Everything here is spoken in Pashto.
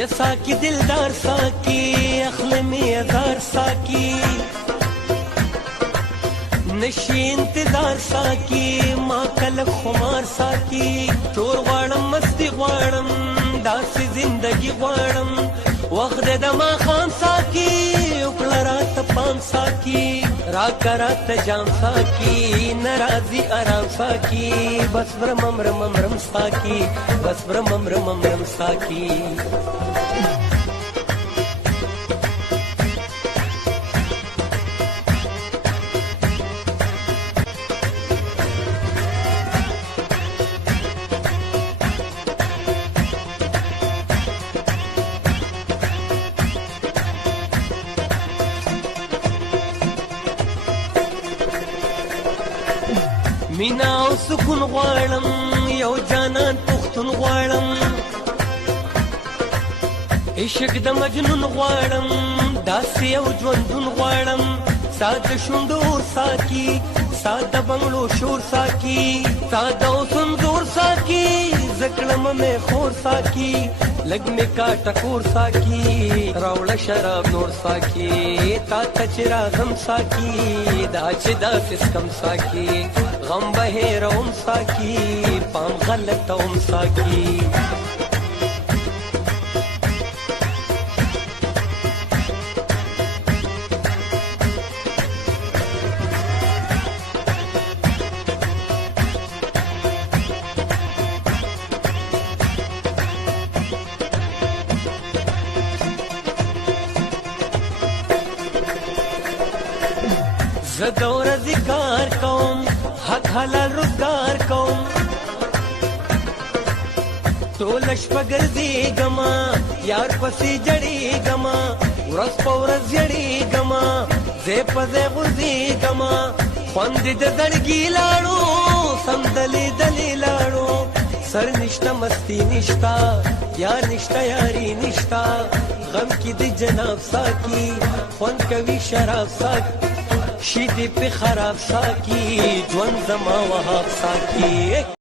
या साकी दिलदार साकी अखल में अजार साकी नशी इंतजार साकी माँ कल खुमार साकी चोर वाड़म मस्ती वाड़म दासी जिंदगी वाड़म वक्त दमा खान साकी उकला रात पान साकी राका रात जाम साकी नाराजी आराम साकी बस ब्रह्मम रमम रम साकी बस ब्रह्मम रमम रम साकी मीना او سکون غواړم یو جانان پختون غواړم عشق د مجنون غواړم داسې یو ژوندون غواړم ساده شونډو ساکی ساده بنگلو شور ساکی ساده او سمزور ساکی زکړم مې خور ساکی لګ مې کا ټکور ساکی راوړه شراب نور ساکی تا ته چې راغم ساکی دا چې داسې سکم ساکی غم بهیروم ساکی پام غلطوم ساکی زه د ورځې کار کوم حق حلال روزګار کوم ټوله شپه ګرځېږمه یار پسې جړېږمه ورځ په ورځ ژړېږمه ځای په ځای غورځېږمه خوند دې د زړګي لاړو سمدلې دلې لاړو سر نشته مستی نشته یار نشته یاري نشته غم کې د جناب ساکی خوند کوي شراب ساکی شیدې په خراب ساکی ژوند زما وهاب ساکی